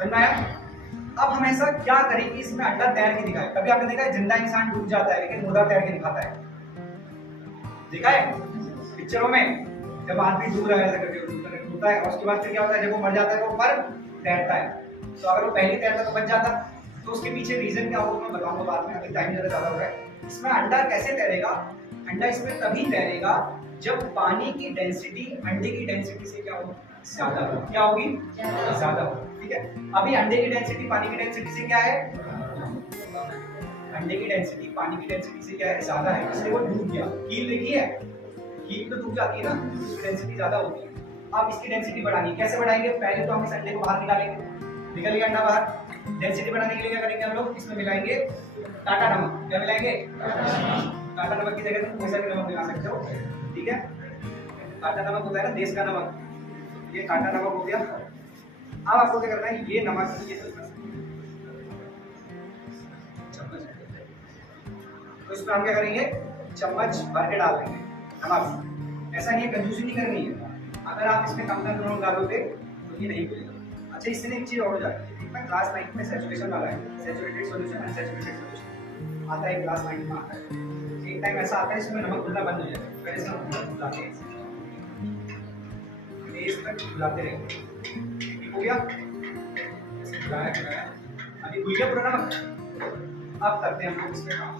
समझ में आया? अब हम ऐसा क्या करें कि इसमें अंडा तैर के दिखाए। कभी आपने देखा है जिंदा इंसान डूब जाता है लेकिन मुर्दा तैर के दिखाता है, देखा है पिक्चरों में? जब आदमी डूब रहा है ऐसा करके डूबता है और उसके बाद फिर क्या होता है, जब वो मर जाता है वो ऊपर तैरता है। तो अगर वो पहले तैरता तो बच जाता, तो उसके पीछे रीजन क्या होगा मैं बताऊंगा बाद में, अभी टाइम ज्यादा हो रहा है। इसमें अंडा कैसे तैरेगा? अंडा इसमें तभी तैरेगा जब पानी की डेंसिटी अंडे की डेंसिटी से क्या होगी, ज्यादा होगी। क्या होगी? ज्यादा होगी। ठीक है, अभी अंडे की डेंसिटी पानी की डेंसिटी से क्या है, अंडे की डेंसिटी पानी की डेंसिटी से क्या है, ज्यादा है, इसलिए वो डूब गया। कील देखी है, कील तो डूब जाती है ना, इसकी डेंसिटी ज्यादा होती है। अब इसकी डेंसिटी बढ़ानी, कैसे बढ़ाएंगे? पहले तो हम इस अंडे को बाहर निकालेंगे, निकल गया अंडा बाहर। डेंसिटी बढ़ाने के लिए क्या करेंगे हम लोग, इसमें मिलाएंगे टाटा नमक। क्या मिलाएंगे? टाटा नमक की जगह तुम कोई सा भी नमक मिला सकते हो, ठीक है? टाटा नमक होता है ना देश का नमक, ये टाटा नमक हो गया। अब आपको क्या करना है, ये नमक तो इसमें हम क्या करेंगे, चम्मच भर के डाल देंगे नमक। ऐसा नहीं है, कंजूसी नहीं करनी है। अगर आप इसमें कम नमक डालोगे तो ये नहीं खुलेगा। अच्छा, इससे एक चीज और हो जाती है, मैं क्लास 9 में सैचुरेशन वाला है, सैचुरेटेड सॉल्यूशन, अनसैचुरेटेड सॉल्यूशन आता है, क्लास 9 में आता है। एक टाइम ऐसा आता है इसमें नमक घुलना बंद हो जाता है, पहले से हम घुलाते हैं, तेज तक घुलाते रहेंगे। ठीक हो गया? घुलाया, अभी घुल गया पूरा नमक। अब करते हैं हम लोग इसमें काम,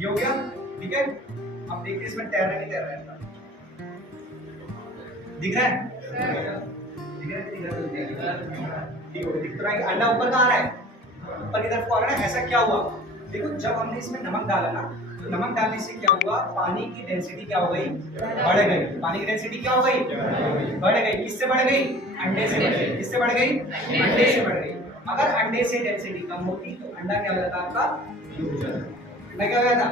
ये हो गया। ठीक है, अब देखिए इसमें तैर रहा है, नहीं तैर रहा है, दिख रहा है? ठीक हो गया, दिख तो रहा है कि अंडा ऊपर कहाँ आ रहा है, ऊपर की तरफ को आ रहा है। ऐसा क्या हुआ, देखो जब हमने इसमें नमक डाला ना, तो नमक डालने से क्या हुआ, पानी की डेंसिटी क्या हो गई, बढ़ गई। पानी की डेंसिटी क्या हो गई, बढ़ गई। किससे बढ़ गई? अंडे से बढ़ गई। किससे बढ़ गई? अंडे से बढ़ गई। अगर अंडे से डेंसिटी कम होती तो अंडा क्या हो जाता आपका, डूब जाता। अंडा क्या हो जाता?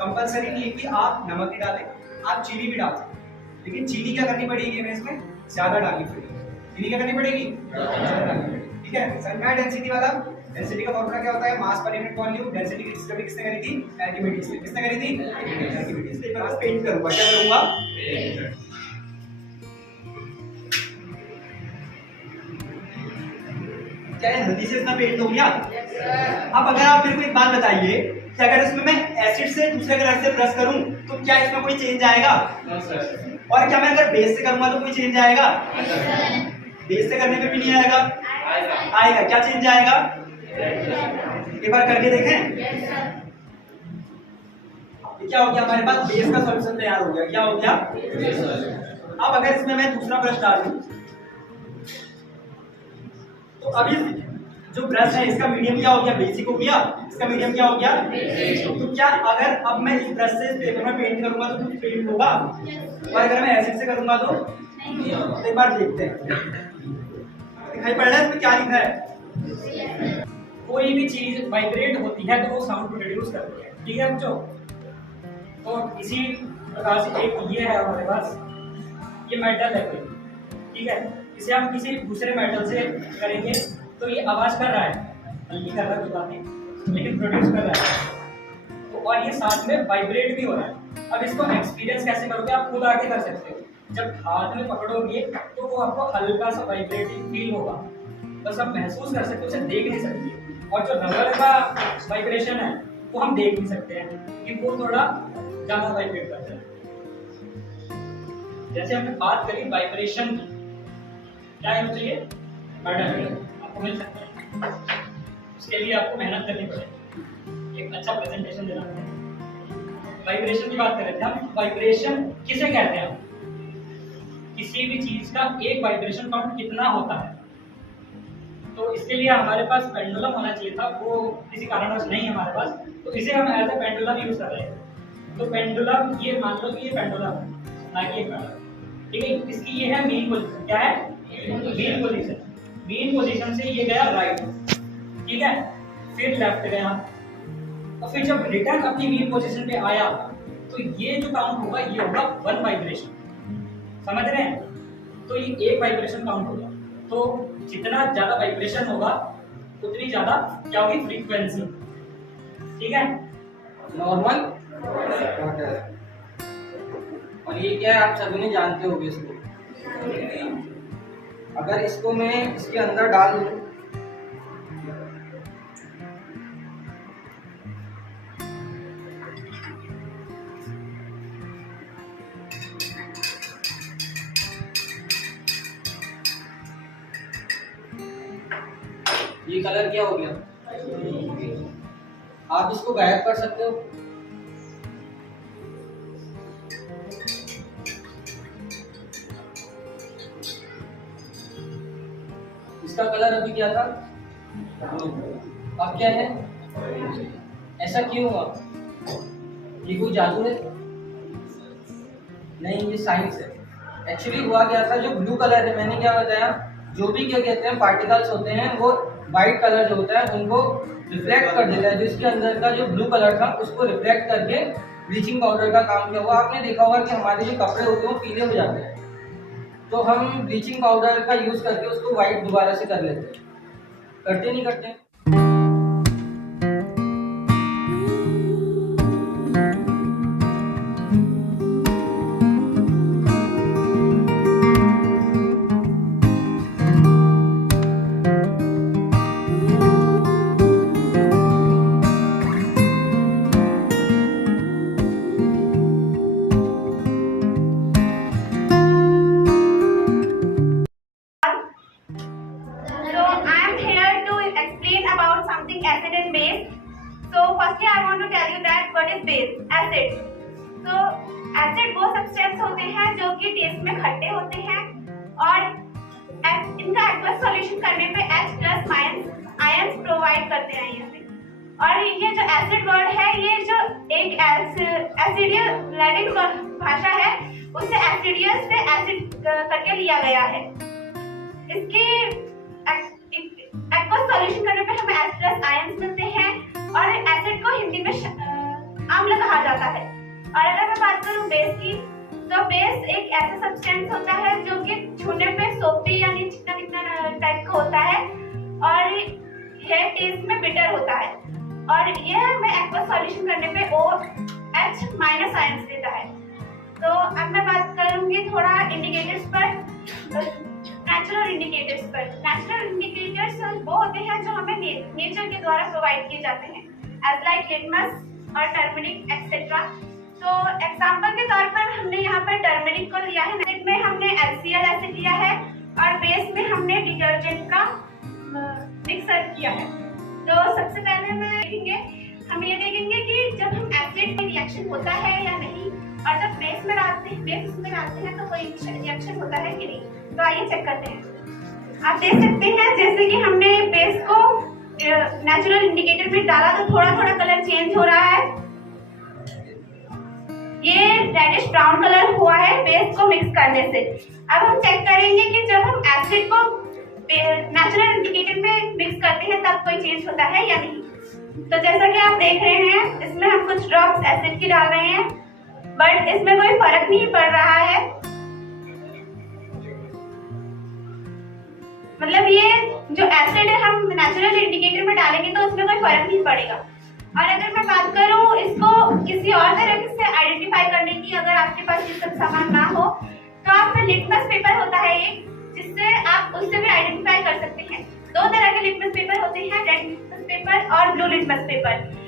कंपलसरी नहीं है कि आप नमक ही डालें, आप चीनी भी डाल सकते हैं, लेकिन चीनी क्या करनी पड़ेगी हमें, इसमें ज्यादा डालनी पड़ेगी। चीनी क्या करनी पड़ेगी, ज्यादा डालनी पड़ेगी। ठीक है, समझ डेंसिटी वाला? डेंसिटी का फॉर्मूला क्या होता है, मास पर यूनिट वॉल्यूम। डेंसिटी की डिस्कवरी किसने करी थी? आर्किमिडीज ने। किसने करी थी? आर्किमिडीज ने। एक बार पेंट करूंगा, क्या करूंगा, क्या जल्दी से इतना पेंट हो गया? अब अगर आप मेरे को एक बात बताइए कि अगर इसमें मैं एसिड से दूसरे कलर से ब्रश करूं तो क्या इसमें कोई चेंज आएगा? और क्या मैं अगर बेस से करूंगा तो कोई चेंज आएगा? बेस से करने पे भी नहीं आएगा, आएगा। क्या चेंज आएगा? एक बार करके देखें। क्या हो गया, हमारे पास बेस का सॉल्यूशन तैयार हो गया। क्या हो गया? अब अगर इसमें मैं दूसरा ब्रश डालूं तो अभी जो ब्रश है इसका मीडियम क्या हो गया, बेसिक हो गया। इसका मीडियम क्या हो गया, तो क्या अगर अब मैं इस ब्रश से पेपर में पेंट करूंगा तो कुछ पेंट होगा, और अगर मैं एसिड से करूंगा तो एक बार देखते हैं। दिखाई पड़ रहा है इसमें क्या लिखा है? कोई भी चीज वाइब्रेट होती है तो वो साउंड प्रोड्यूस करती है। ठीक है बच्चों, तो इसी प्रकार से एक ये है हमारे पास, ये मेटल है कोई, ठीक है, इसे हम किसी दूसरे मेटल से करेंगे तो ये आवाज कर रहा है, हल्की कर रहा है कोई बात नहीं, लेकिन प्रोड्यूस कर रहा है। तो और ये साथ में वाइब्रेट भी हो रहा है। अब इसको एक्सपीरियंस कैसे करोगे, आप खुद आके कर सकते हो। जब हाथ में पकड़ोगे तो वो आपको हल्का सा वाइब्रेटिंग फील होगा, बस आप महसूस कर सकते हो, उसे देख नहीं सकते। और जो रबर का वाइब्रेशन है वो हम देख नहीं सकते हैं कि वो थोड़ा ज्यादा वाइब्रेट करता है। जैसे हमने बात करी वाइब्रेशन की, क्या है चाहिए, मेटल आपको मिल सकता है। उसके लिए आपको मेहनत करनी पड़ेगी, एक अच्छा प्रेजेंटेशन देना पड़ेगा। वाइब्रेशन की बात कर रहे थे हम। वाइब्रेशन किसे कहते हैं? किसी भी चीज का एक वाइब्रेशन काउंट कितना होता है, तो इसके लिए हमारे पास पेंडुलम होना चाहिए था, वो किसी कारणवश नहीं है हमारे पास, तो इसे हम एज ए पेंडुलम यूज कर रहे हैं। तो पेंडुलम, ये मान लो कि ये पेंडुलम है ना कि एक पेंडुलम, ठीक है। इसकी ये है मेन पोजीशन, क्या है, मेन पोजीशन। मेन पोजीशन से ये गया राइट, ठीक है, फिर लेफ्ट गया, और फिर जब रिटर्न अपनी मेन पोजीशन पे आया तो ये जो काउंट होगा ये होगा 1 वाइब्रेशन। समझ रहे हैं? तो ये एक वाइब्रेशन काउंट होगा। तो जितना ज्यादा वाइब्रेशन होगा उतनी ज्यादा क्या होगी, फ्रीक्वेंसी, ठीक है, नॉर्मल। और ये क्या है, आप सभी ने जानते होंगे इसको। अगर इसको मैं इसके अंदर डाल दूं, ये कलर क्या हो गया? आप इसको गायब कर सकते हो। इसका कलर अभी क्या था? अब क्या है? ऐसा क्यों हुआ? ये कोई जादू है? नहीं, ये साइंस है। एक्चुअली हुआ क्या था, जो ब्लू कलर है, मैंने क्या बताया, जो भी क्या कहते हैं पार्टिकल्स होते हैं वो वाइट कलर जो होता है उनको रिफ्लेक्ट कर देता है। जो इसके अंदर का जो ब्लू कलर था उसको रिफ्लेक्ट करके ब्लीचिंग पाउडर का काम किया हुआ। आपने देखा होगा कि हमारे जो कपड़े होते हैं वो पीले हो जाते हैं, तो हम ब्लीचिंग पाउडर का यूज करके उसको व्हाइट दोबारा से कर लेते हैं। करते नहीं करते? So I am here to explain about something acid and base. So firstly I want to tell you that what is base? Acid. So acid वो substance होते हैं जो कि टेस्ट में खट्टे होते हैं और इनका एक्वस सॉल्यूशन करने पे H प्लस आयंस प्रोवाइड करते हैं ये। और ये जो एसिड वर्ड है ये जो एक एसिडियस लैटिन भाषा है उससे एसिडियस से एसिड करके लिया गया है। इसके एक्वस सॉल्यूशन करने पे हमें H प्लस आयंस मिलते हैं और एसिड को हिंदी में अम्ल कहा जाता है। और अगर मैं बात करूं बेस की, तो बेस एक ऐसा सब्सटेंस होता है जो कि छूने पे सोपी यानी चिकना चिकना टाइप का होता है और यह टेस्ट में बिटर होता है और यह हमें एक्वस सॉल्यूशन करने पे OH माइनस आयंस देता है। तो अब मैं बात करूंगी थोड़ा इंडिकेटर्स पर, नेचुरल इंडिकेटर्स पर। नेचुरल इंडिकेटर्स वो होते हैं जो हमें नेचर के द्वारा प्रोवाइड किए जाते हैं, एज लाइक लिटमस और टर्मरिक एक्सेट्रा। तो एग्जांपल के तौर पर हमने यहाँ पर टर्मरिक को लिया है, एसिड में हमने HCl एसिड लिया है और बेस में हमने डिटर्जेंट का मिक्सर किया है। तो सबसे पहले हम ये देखेंगे कि जब हम एसिड में रिएक्शन होता है या नहीं, और जब बेस में डालते हैं तो कोई रिएक्शन होता है कि नहीं। तो आइए चेक करते हैं। आप देख सकते हैं जैसे कि हमने बेस को नेचुरल इंडिकेटर में डाला तो थोड़ा थोड़ा कलर चेंज हो रहा है। ये रेडिश ब्राउन कलर हुआ है बेस को मिक्स करने से। अब हम चेक करेंगे कि जब हम एसिड को नेचुरल इंडिकेटर में मिक्स करते हैं तब कोई चेंज होता है या नहीं। तो जैसा कि आप देख रहे हैं इसमें हम कुछ ड्रॉप्स एसिड की डाल रहे हैं बट इसमें कोई फर्क नहीं पड़ रहा है। मतलब ये जो एसिड है हम नेचुरल इंडिकेटर में डालेंगे तो उसमें कोई फर्क नहीं पड़ेगा। और अगर मैं बात करूं इसको किसी और तरह से आइडेंटिफाई करने की, अगर आपके पास ये सब सामान ना हो तो आप लिटमस पेपर होता है एक, जिससे आप उससे भी आइडेंटिफाई कर सकते हैं। दो तरह के लिटमस पेपर होते हैं, रेड लिटमस पेपर और ब्लू लिटमस पेपर।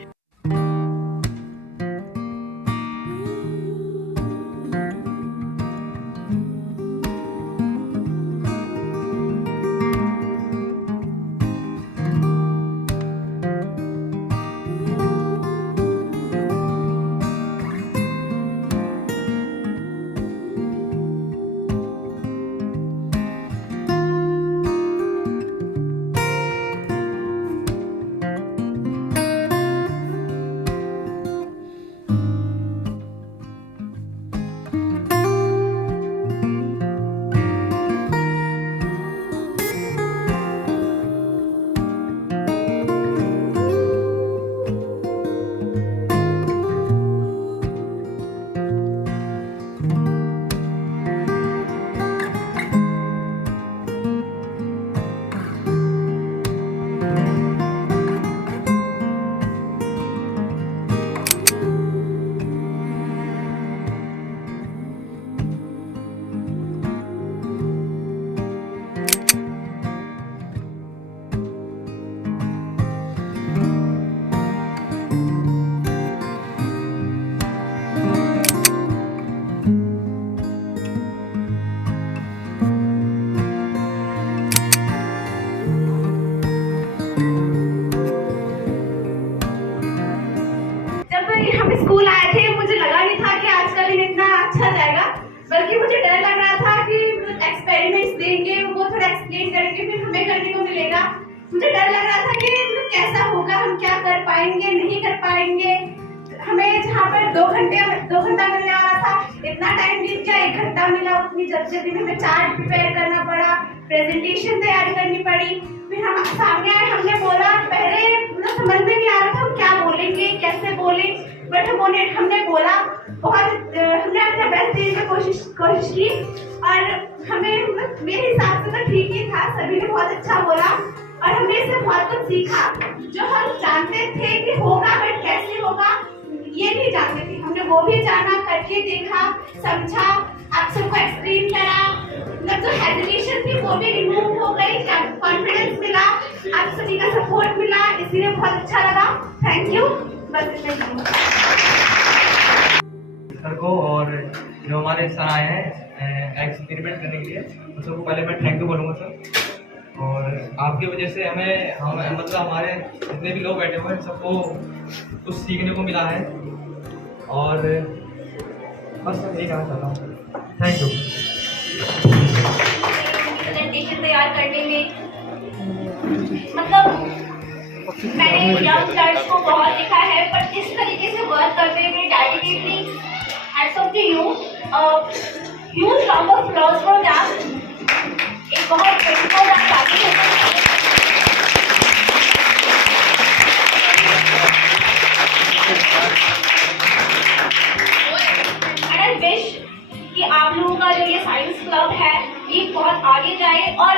डर लग रहा था कि एक्सपेरिमेंट्स देंगे, वो थोड़ा एक्सप्लेन करेंगे, फिर हमें करने को मिलेगा। मुझे डर लग रहा था कि कैसा होगा, हम क्या कर पाएंगे, नहीं कर पाएंगे। हमें जहाँ पर 2 घंटा मिलने वाला था, इतना टाइम बीत गया, 1 घंटा मिला। उतनी जल्दी में हमें चार्ट प्रिपेयर करना पड़ा, प्रेजेंटेशन तैयारी करनी पड़ी। फिर हम सामने आए, हमने बोला, पहले मतलब समझ में नहीं आ रहा था हम क्या बोलेंगे, कैसे बोले, बट हमने बोला बहुत, हमने अपना बेस्ट देने की कोशिश की और हमें मेरे हिसाब से तो ठीक ही था, सभी ने बहुत अच्छा बोला और हमने इससे बहुत कुछ सीखा। जो हम जानते थे कि होगा, बट कैसे होगा ये नहीं जानते थे, हमने वो भी जाना, करके देखा, समझा, आप सबको एक्सप्लेन करा, मतलब जो हेजिटेशन थी वो भी रिमूव हो गई, कॉन्फिडेंस मिला, आप सभी का सपोर्ट मिला, इसीलिए बहुत अच्छा लगा। Thank you. बस इतना सर को और जो हमारे सर आए हैं एक्सपेरिमेंट करने के लिए, उन सबको पहले मैं थैंक यू बोलूँगा सर। और आपकी वजह से हम मतलब हमारे जितने भी लोग बैठे हुए हैं सबको कुछ सीखने को मिला है और बस मैं यही कहना चाहता हूँ। Thank you. प्रेजेंटेशन तैयार करने में मतलब मैंने यंग ब्लड्स को बहुत देखा है, पर इस तरीके से वर्क करते हुए dedicatedly, hats off to you, huge round of applause for that. एक बहुत बेहतरीन और बाकी एंड आई विश कि आप लोगों का जो ये साइंस क्लब है ये बहुत आगे जाए और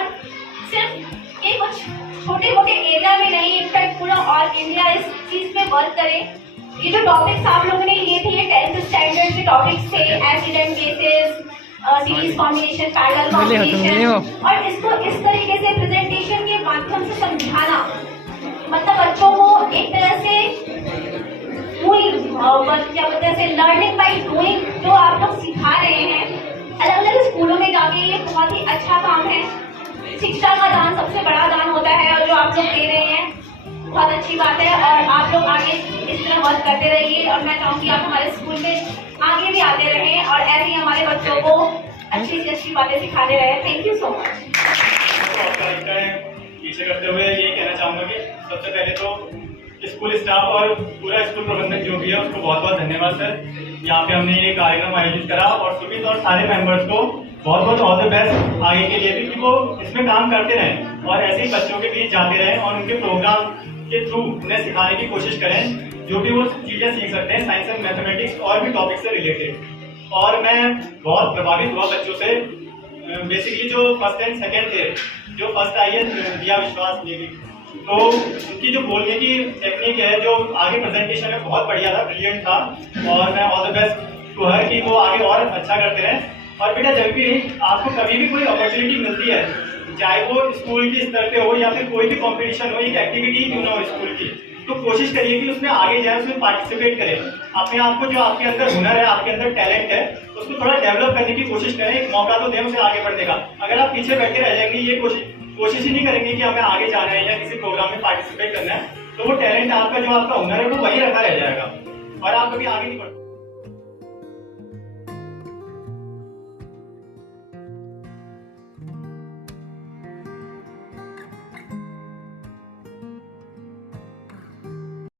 सिर्फ ये कुछ छोटे मोटे एरिया में नहीं, इनफैक्ट पूरा ऑल इंडिया इस चीज पे वर्क करे। ये जो टॉपिक्स आप लोगों ने लिए थे, ये 10th स्टैंडर्ड के टॉपिक्स थे, acid and bases, series combination, parallel combination, और इसको इस तरीके से प्रेजेंटेशन के माध्यम से समझाना, मतलब बच्चों को एक तरह से क्या बोलते हैं, लर्निंग बाय डूइंग जो आप लोग सिखा रहे हैं अलग अलग स्कूलों में जाके, ये बहुत ही अच्छा काम है। शिक्षा का दान सबसे बड़ा दान होता है और जो आप लोग दे रहे हैं बहुत अच्छी बात है और आप लोग आगे इस तरह वर्क करते रहिए और मैं चाहूँगी आप हमारे स्कूल में आगे भी आते रहें और ऐसे ही हमारे बच्चों को अच्छी से अच्छी बातें सिखाते रहें। Thank you so much. पीछे करते हुए ये कहना चाहूँगा कि सबसे पहले तो स्कूल स्टाफ और पूरा स्कूल प्रबंधक जो भी है उसको बहुत बहुत धन्यवाद सर। यहाँ पे हमने ये कार्यक्रम आयोजित करा और सुमित और सारे मेंबर्स को बहुत बहुत ऑल द बेस्ट आगे के लिए भी, कि वो इसमें काम करते रहें और ऐसे ही बच्चों के बीच जाते रहें और उनके प्रोग्राम के थ्रू उन्हें सिखाने की कोशिश करें जो भी वो चीज़ें सीख सकते हैं साइंस एंड मैथमेटिक्स और भी टॉपिक से रिलेटेड। और मैं बहुत प्रभावित हुआ बच्चों से, बेसिकली जो फर्स्ट एंड सेकेंड थे, जो फर्स्ट आई है दिया विश्वास देवी, तो उनकी जो बोलने की टेक्निक है जो आगे प्रेजेंटेशन में बहुत बढ़िया था, ब्रिलियंट था और मैं all the best to her कि वो आगे और अच्छा करते रहें। और बेटा जब भी आपको कभी भी कोई अपॉर्चुनिटी मिलती है, चाहे वो स्कूल के स्तर पे हो या फिर कोई भी कंपटीशन हो, एक एक्टिविटी क्यों ना हो स्कूल की, तो कोशिश करिए कि उसमें आगे जाए, उसमें पार्टिसिपेट करें। अपने आप को जो आपके अंदर हुनर है, आपके अंदर टैलेंट है, उसको थोड़ा डेवलप करने की कोशिश करें, एक मौका तो दें उसे आगे बढ़ने का। अगर आप पीछे बैठे रह जाएंगे, ये कोशिश ही नहीं करेंगे कि हमें आगे जाना है या किसी प्रोग्राम में पार्टिसिपेट करना है, तो वो टैलेंट आपका जो आपका हुनर है वो वही रखा रह जाएगा और आप कभी आगे नहीं बढ़